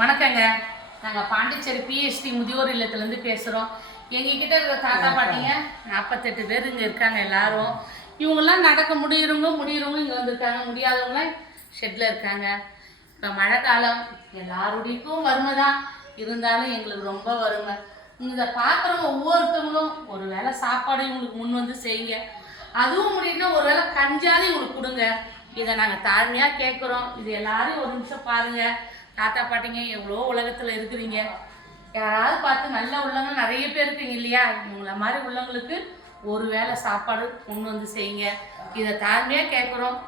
வணக்கங்க. நாங்கள் பாண்டிச்சேரி பிஎஸ்டி முதியோர் இல்லத்துலேருந்து பேசுகிறோம். எங்ககிட்ட இருக்கிற தாத்தா பாட்டிங்க 48 பேர் இங்கே இருக்காங்க. எல்லாரும் இவங்கெல்லாம் நடக்க முடியறவங்க இங்கே வந்திருக்காங்க, முடியாதவங்களாம் ஷெட்டில் இருக்காங்க. இப்போ மழை காலம், எல்லாருடையும் வறுமை தான், இருந்தாலும் எங்களுக்கு ரொம்ப வறுமை. இதை பார்க்குறவங்க ஒவ்வொருத்தவங்களும் ஒரு வேளை சாப்பாடு இவங்களுக்கு முன் வந்து செய்யுங்க. அதுவும் முடியும்னா ஒரு வேளை கஞ்சாலும் இவங்களுக்கு கொடுங்க. இதை நாங்கள் தாழ்மையாக கேட்குறோம். இது எல்லாரும் ஒரு நிமிஷம் பாருங்கள். தாத்தா பாட்டிங்க எவ்வளோ உலகத்தில் இருக்கிறீங்க, யாராவது பார்த்து நல்ல உள்ளவங்க நிறைய பேர் இருக்கீங்க இல்லையா? இவங்கள மாதிரி உள்ளவங்களுக்கு ஒரு வேளை சாப்பாடு கொண்டு வந்து செய்யுங்க. இதை தாழ்மையாக கேட்குறோம்.